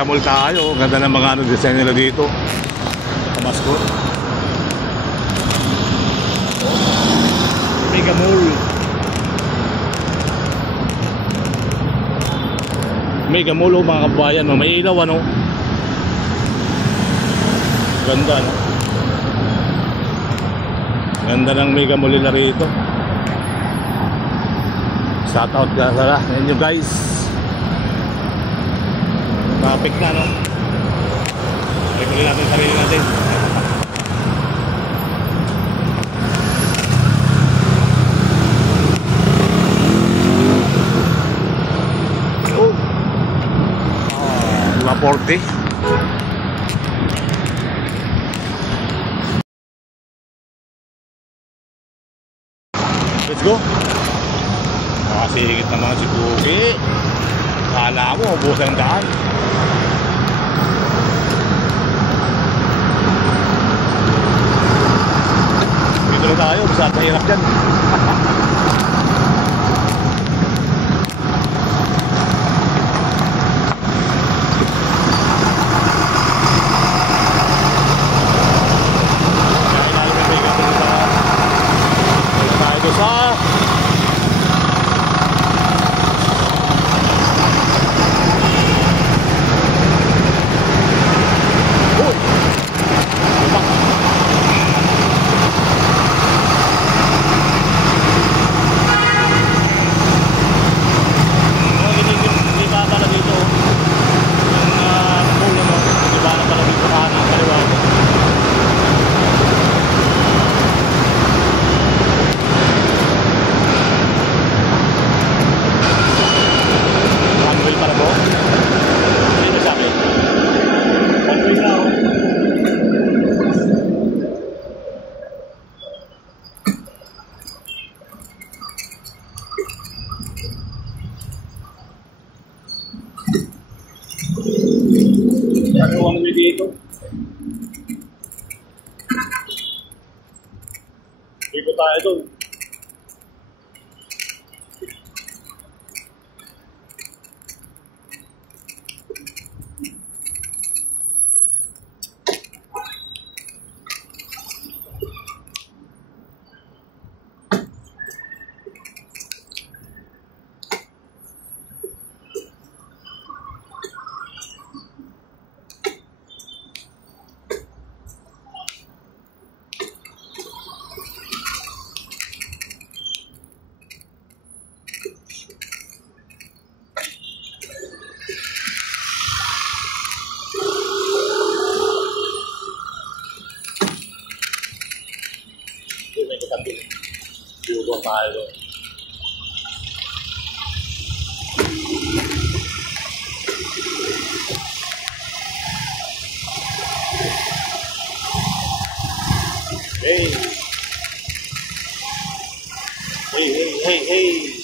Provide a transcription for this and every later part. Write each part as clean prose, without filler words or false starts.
Mall tayo, ganda ng mga design nila dito. Pamasko. Mega Mall. Mega Mall mga kabayan, no? May ilaw ano. Ganda no. Ganda ng Mega Mall nila rito. Shout out ka sa inyo guys. Traffic na no. Regulin natin sarili natin. Oh. La Porte. Let's go. Nakasingit naman si Pugi. Kala mo, ubusan ang daan. Dito na tayo, basta mahirap dyan. Gagawa namin dito. Dito tayo doon. Diugo tayo. Hey. Hey.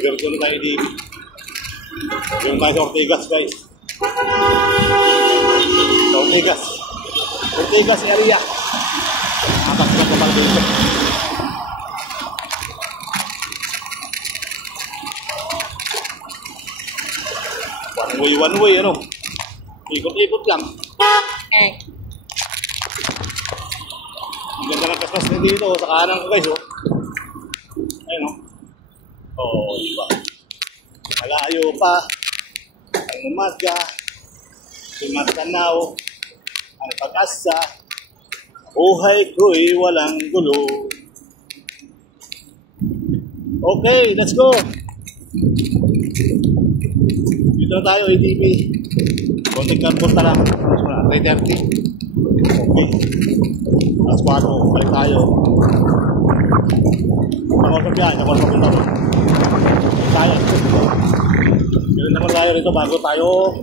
Diretso na tayo dito. Yung tayo sa Ortigas guys. Ortigas area. Atak na ito pala dito. One way ano. Ikot-ikot lang. Ang ganda ng kaskas na dito sa kanan ko guys oh. Ayun oh. Oh, diba? Malayo pa ang umaga, Tanaw, ang pag-asa, buhay ko'y walang gulo. Okay, let's go! Dito na tayo, ATV. Konting punta lang. 3:30. Okay. Alas 4, balik tayo. Ako sa biyahe, ako sa punta rin. Tayo. Ganun naman tayo rito bago tayo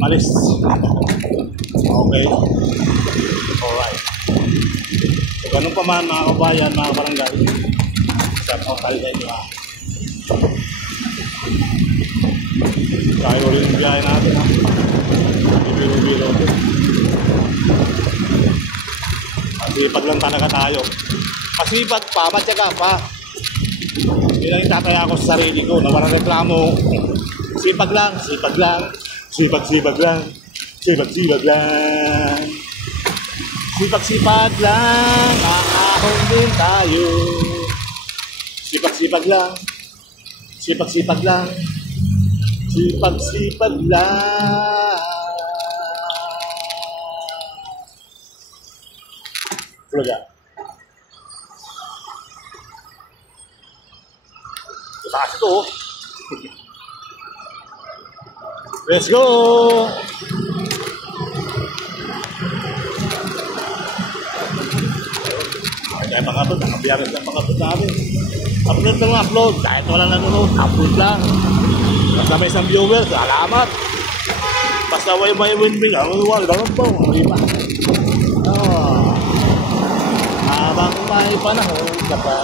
malis. Okay. Alright. So ganun pa man mga kabayan, mga barangay. Total na ito ha. Tayo ulit yung biyahe natin ha. Bibiro-biro ito. Masipag lang talaga tayo. Masipag pa, matyaga pa. Hindi lang yung tataya ko sa sarili ko na walang reklamo. Sipag lang, sipag lang. Sipag-sipag lang. Sipag-sipag lang. Sipag-sipag lang. Aahon din tayo. Sipag-sipag lang. Sipag-sipag lang. Sipag-sipag lang. Talaga. Taas ito oh. Let's go! Kaya mga ito, nakabiyarap ng mga ito namin. Upload ng upload, kahit walang nanonood, upload lang. Basta may isang viewer, salamat. Basta may win-win, ang wala lang po, hindi pa. Habang may panahon ka pa.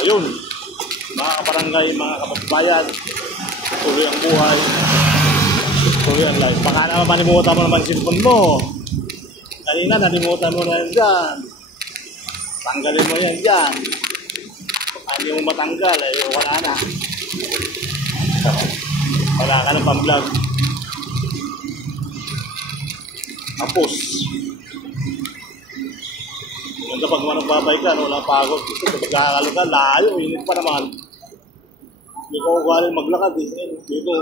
Ayun, mga kabarangay, mga kapagbayan, tuloy ang buhay, tuloy ang life. Baka naman manimutan mo naman yung cellphone mo. Kanina, nalimutan mo na yan dyan. Tanggalin mo yan dyan. Kung hindi mo matanggal, ay wala na. Wala ka ng pang-vlog. Tapos, ganda pag managbabay ka, wala pagod. Gusto, pagkakalo ka, layo, init pa naman. Hindi ko galing maglakad eh. Dito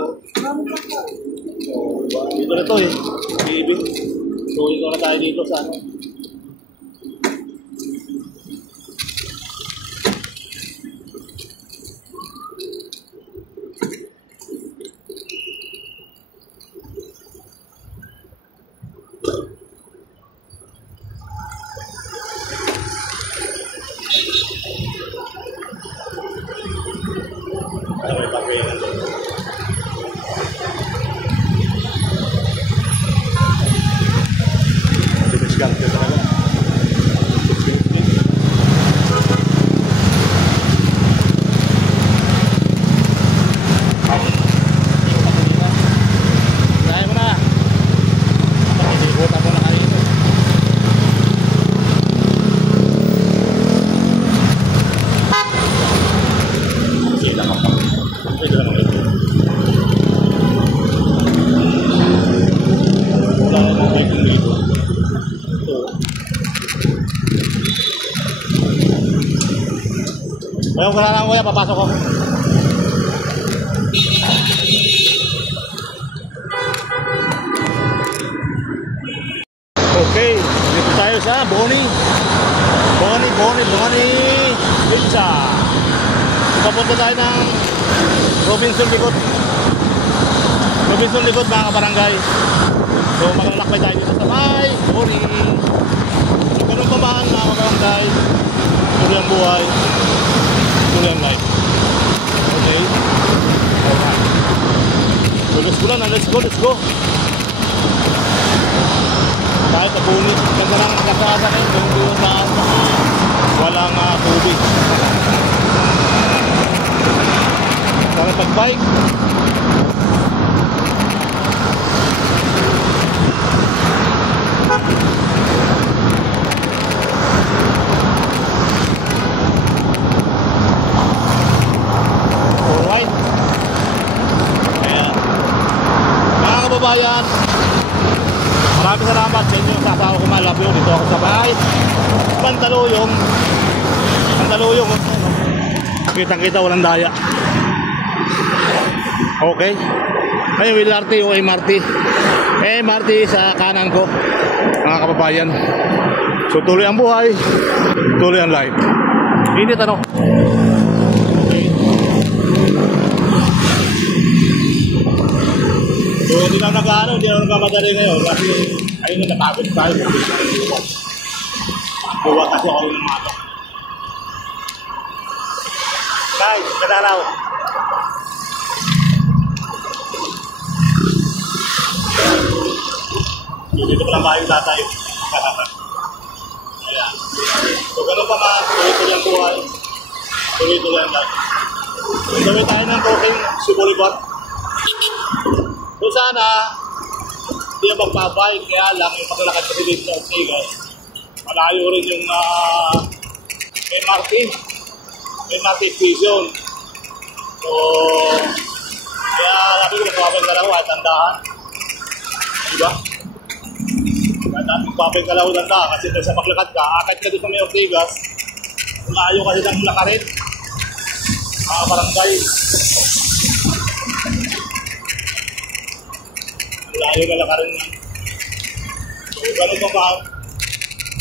na ito eh. TV. So, ikaw na tayo dito sa ano. Ano may papel na ito? Gante talaga. Kaya mo na. Pakikikutan mo na kanino. Sila ka pa. Pwede naman ito. Wala na ng dito. Ngayon ko na lang kuya, papasok ko. Okay, dito tayo sa Boni Pizza. Papunta tayo ng Robinson Likod mga kabarangay. So maglalakbay tayo dito sa may Boni. So ganun pa man mga kabarangay, tuloy ang buhay, tuloy ang life. Okay? Alright. So let's go. Kahit sa Boni, ganda lang ang kasasa kayo, kung doon saan walang tubig. Para pag-bike, alright. Ayan. Mga kababayan, maraming salamat sa inyo sa asawa ko Malabyo. Dito ako sa bahay Mandaluyong. Kitang-kita, walang daya. Okay. Ngayon LRT o MRT. MRT sa kanan ko, mga kababayan. So tuloy ang buhay, tuloy ang life. Init ano? Okay. So hindi na nagmamadali ngayon kasi ayun na napagod tayo. Buwa kasi ako ng mato. Guys, kadalaw. Dito pa lang bahay tayo. Ayan. So ganun pa mga tuloy-tuloy ang Tuloy-tuloy ang live. Gawin tayo ng crossing Boulevard. Kung sana, hindi yung magpapay, kaya lang yung paglalakad kasi dito sa Ortigas, malayo rin yung MRT station. So, kaya sabi ko, magpapay ka lang, tandahan. Diba? Kaya magpapay ka lang, tandahan, kasi sa maglakad ka, akit ka doon sa may Ortigas, malayo kasi ng lakarin. Mga barangay. Malayo na lakarin yan. So, ganun pa ba?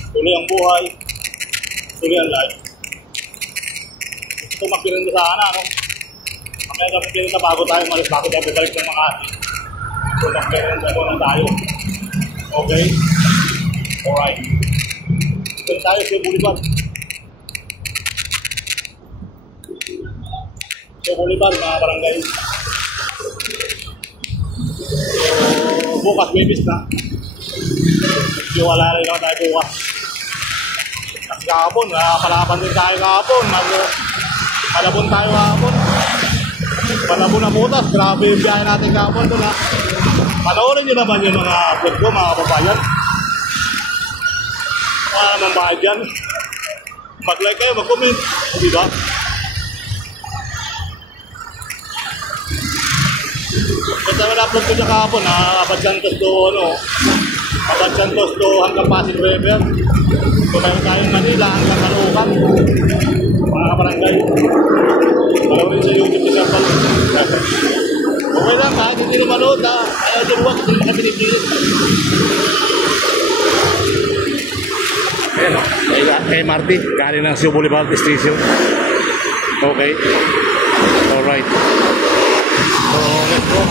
Tuloy ang buhay. Tuloy ang life. Ito magpirinda sana, no? Mamaya dapat pirinda bago tayo malis. Bago tayo balik ng mga atin. So, magpirinda ko na tayo. Okay? Alright. Ito tayo sa Boulevard. Sa Boulevard, mga barangay. So, bukas, bebis na. Medyo wala rin naman tayo bukas. At kahapon, palaban din tayo kahapon. Palabon tayo kahapon. Palabon na butas. Grabe yung biyahe natin kahapon doon, ha. Panoorin nyo naman yung mga vlog ko, mga kababayan. Wala naman bayad dyan. Mag-like kayo, mag-comment. Diba? Basta wala-upload ko niya kahapon, Abad Santos to, Abad Santos to hanggang Pasig River. So, meron tayong Manila hanggang Caloocan. Mga kabarangay. Alam rin sa YouTube ni Sir Paul. Okay lang, kahit hindi na manood, ayaw din huwag, hindi na pinipilit. Ayan, MRT, galing ng Cebu Boulevard Station. Okay. Alright. So, let's go.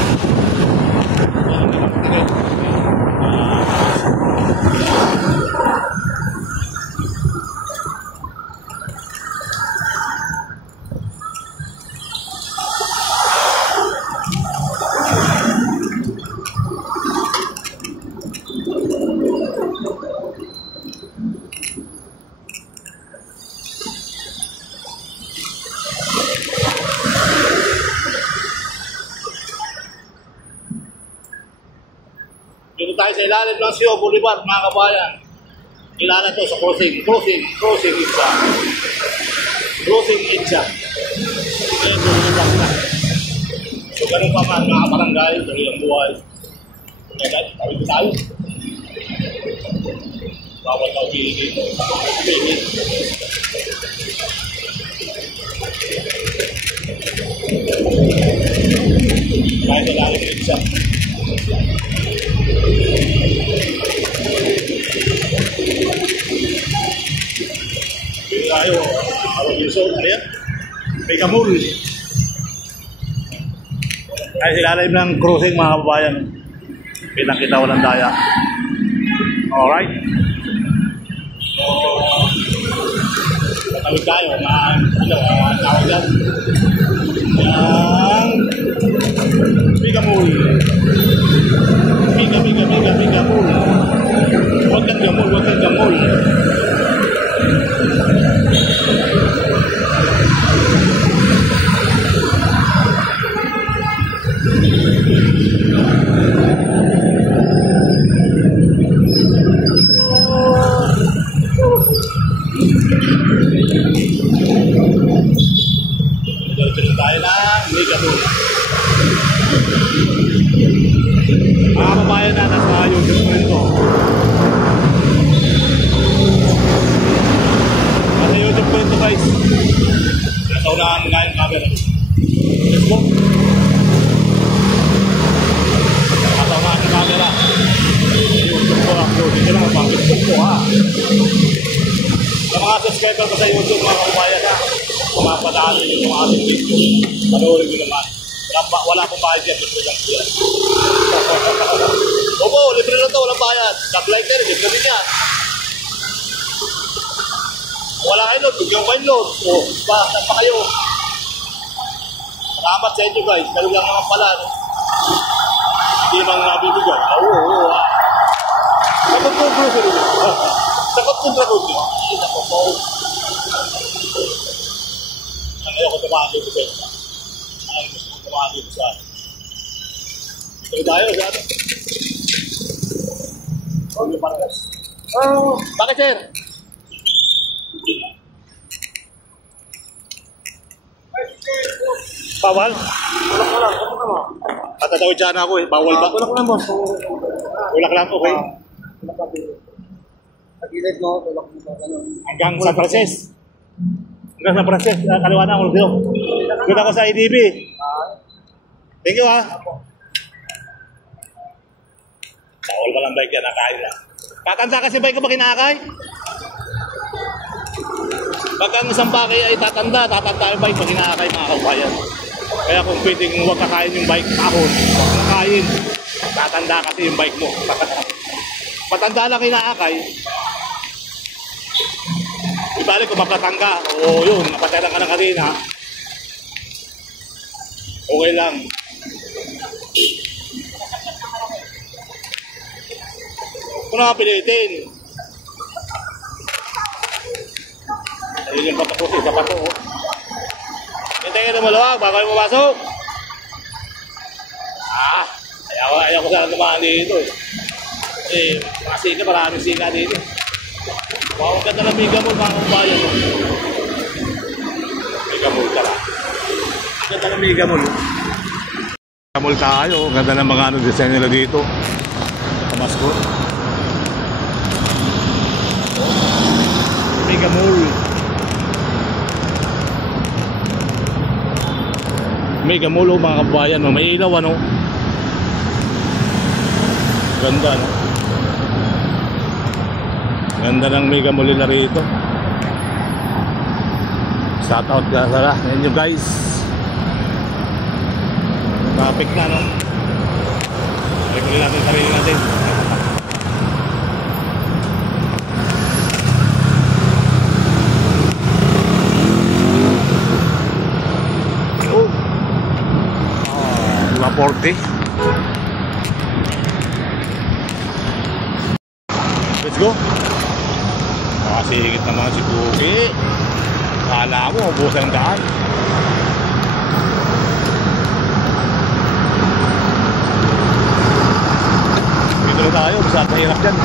Dito tayo sa ilalim ng Cebu Boulevard, mga kabayan. Kilala to sa crossing Itza. Crossing Itza. Ito yung na. So, ganun pa man, mga kabarangay, tuloy ang buhay. Kaya tawid tayo. Bawal ka upili dito. Upili. Kahit sa ilalim ng Itza. Dito tayo, Awag-Yusod, ano yan? May Kamul. Ay, silalim ng cruising, mga kababayan. Pinang kita walang daya. Alright. So, matawid tayo, tawag yan. Yan. May Kamul. May Kamul. Huwag kang gamul. Tayo lang, may gamul. Mga kababayan na nasa YouTube ko ito. Nasa YouTube ko ito, guys. Nasa unahan nga yung camera. Let's go. Nasa unahan yung camera. YouTube ko upload. Hindi lang mag-Facebook ko, ha. Sa mga subscriber ko sa YouTube, mga kababayan, ha. Pumapadaan nyo yung ating video. Panoorin nyo naman. Wala pong bayad yan. Libre lang yan. Opo, libre lang ito. Walang bayad. Nag-like na rin. Libre din yan. Wala kayo load. Bigyan kayo load. O, saan pa kayo? Salamat sa inyo, guys. Ganun lang naman pala. No? Hindi mang nabibigyan. Oo. Sakot kong grocery. Sakot kong grocery. Hindi na po po. ako tumaan dito sa isa. Ayaw gusto ko tumaan dito sa akin. Ito tayo sa atin. Oh, yung parang. Oh, bakit sir? Bawal? Tulak mo lang, tulak mo. Patatawid dyan ako eh. Bawal ba? Tulak lang mo. Tulak lang, okay. Tulak lang. Pag-ilid mo, tulak mo. Hanggang San Francis. Hanggang San Francis. Kaliwa na ako dito. Doon ako sa IDB. Thank you ha. Bawal pa lang bike yan. Nakain na. Tatanda kasi bike ko ba kinakay? Pagka ang isang bakay ay tatanda yung bike pag kinakay mga kabayan. Kaya kung pwedeng huwag kakain yung bike ako, huwag kakain. Tatanda kasi yung bike mo. Matanda lang kinakay. Ibalik kung mapatangga. O yun, napatera ka ng kanina. Okay lang. Kung nakapilitin. Ayun yung patapos sa pato. Hintayin na maluwag, bago yung pumasok. Ayaw ko sana tumahan dito eh. Eh, mga sika, maraming sika dito. Wow, ang ganda ng Megamall mga kabayan. Megamall ka lang. Ang ganda ng Megamall. Megamall tayo, ang ganda ng mga design nila dito. Tamasko. Megamall. Megamall mga kabayan, may ilaw ano. Ganda no. Ganda ng Megamall nila rito. Shout out ka sa inyo guys. Traffic na no. Rekulin natin sarili natin. Oh, 40. Let's go. Makasihigit naman si Bugi. Kala mo, ubusan ang daan. Dito na tayo, masyadong mahirap dyan.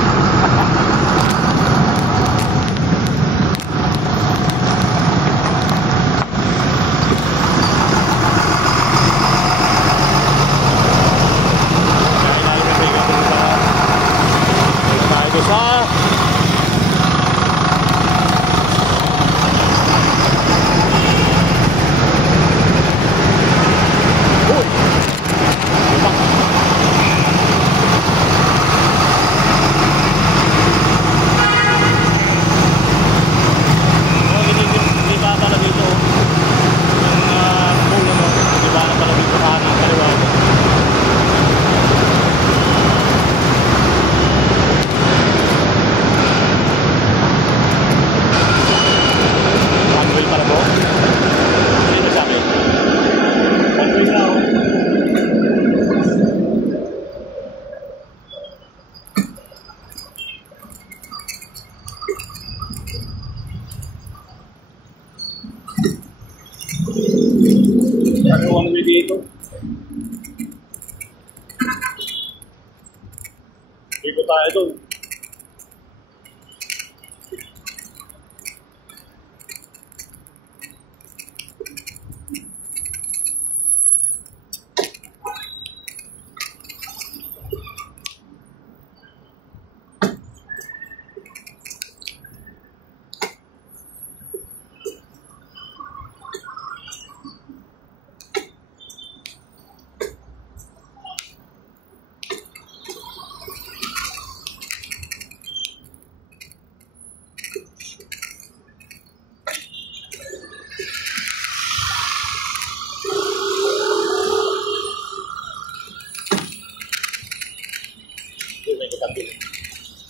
One way dito. Dito tayo doon.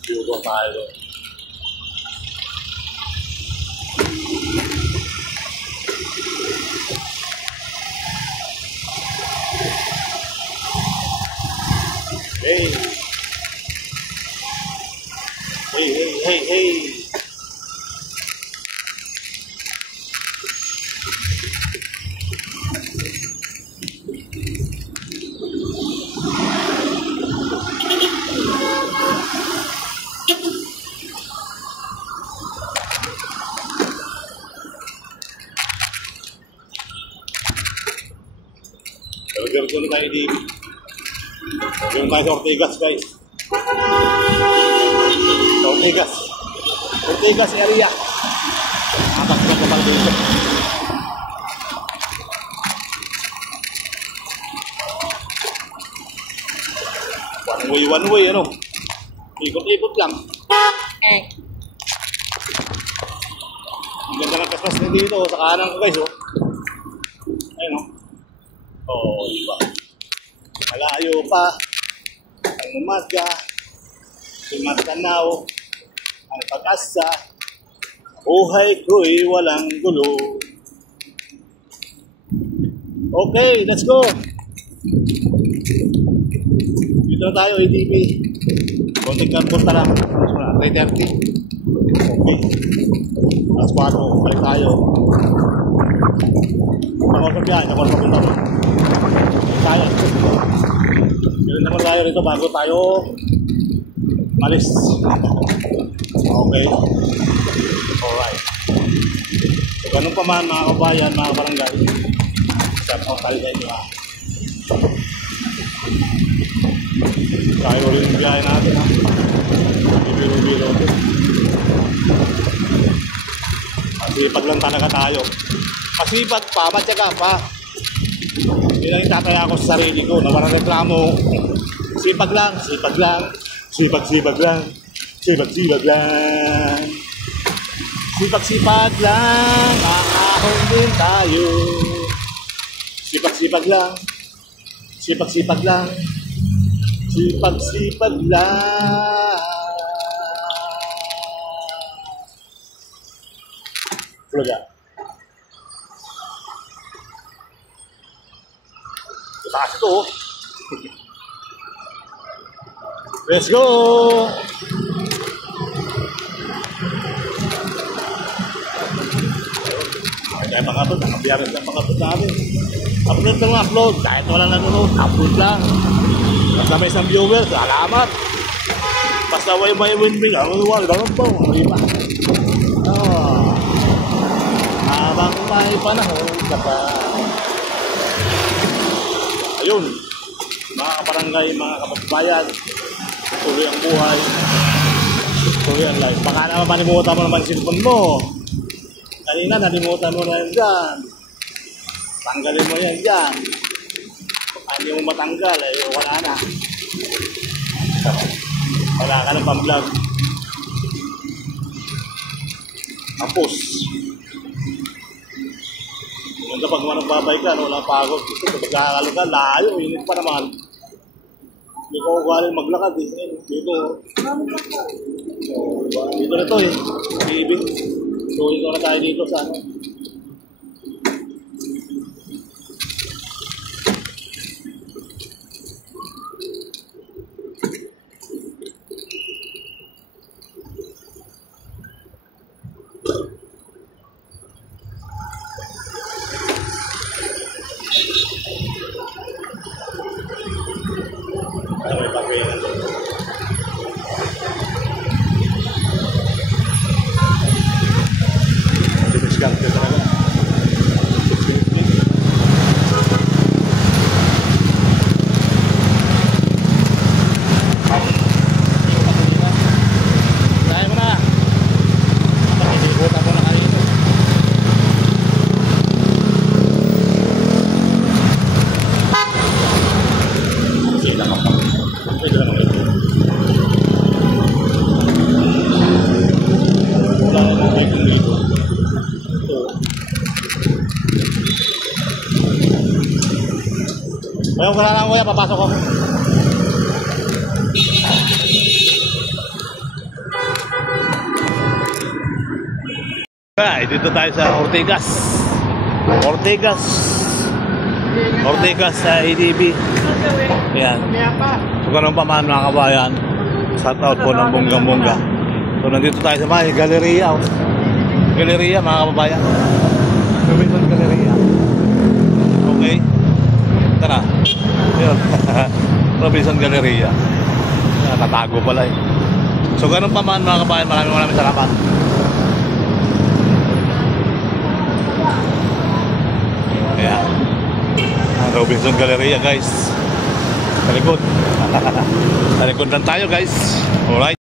Dito tayo. Hey. Hey. Doon tayo dito. Yung tayo sa Ortigas, guys. Sa Ortigas. Ortigas area. Nakakasya ko pang dito. One way, ano? Ikot-ikot lang. Ang ganda ng kaskas na dito, sa kanan ko guys, oh. Ayun, oh. Oh, diba? Malayo pa. Ang umaga. Simatanaw. Ang pag-asa. Buhay ko'y walang gulo. Okay, let's go. Dito na tayo, ADP. Konting punta lang. 3:30. Okay. Alas 4. Balik tayo. Ako sa biyahe. Ako sa punta mo. Tayo. Ganun naman tayo rito bago tayo malis. Okay. Alright. So, ganun pa man mga kabayan, mga barangay. Shout out tayo sa inyo. Tayo rin yung biyahe natin, ha. Biro-biro ito. Masipag lang talaga tayo. Masipag pa, matyaga pa. Hindi lang itataya ko sa sarili ko na walang reklamo. Sipag lang, sipag lang. Sipag-sipag lang. Sipag-sipag lang. Sipag-sipag lang. Aahon din tayo. Sipag-sipag lang. Sipag-sipag lang. Sipag-sipag lang. Talaga. Taas ito, oh. Let's go! Kaya pang-upload, nakabiyarap ng pang-upload namin. Upload lang upload, kahit wala nanonood, upload lang. Basta may isang viewer, salamat. Basta may win-win, wala po, hindi pa. Habang may panahon ka pa. Ayun, mga kabarangay, mga kapatbayan, tuloy ang buhay, tuloy ang life. Baka naman manimutan mo naman yung cellphone mo. Kanina, nalimutan mo na yan dyan. Tanggalin mo yan dyan. Hindi mo matanggal, wala na. Wala ka ng pang-vlog. Tapos. Kung pag managbabay ka, wala pagod. Pagkakalo ka, layo, init pa naman. Hindi ko galing maglakad eh. Dito na ito eh. Ibig. So, ito na tayo dito sa ano. May papel na ito. Diniscount ko talaga. Kaya mo na. Nakikikutan ko na kanino. Sila ka pa. Pwede naman ito. Wala na dito. Ito. Mayroon ka na lang kuya, papasok ko. Ay, dito tayo sa Ortigas. Ortigas sa ADB. Ayan. So, ganun pa man mga kabayan. Shout out po ng bonggang-bongga. So, nandito tayo sa mga galeriya. Galeriya mga kababayan. Robinson Galleria. Okay. Tara. Yun. Robinson Galleria. Nakatago pala eh. So, ganun pa man mga kabayan. Maraming salamat. Ayan. Robinson Galleria guys. Sa likod. Sa likod lang tayo guys. Alright.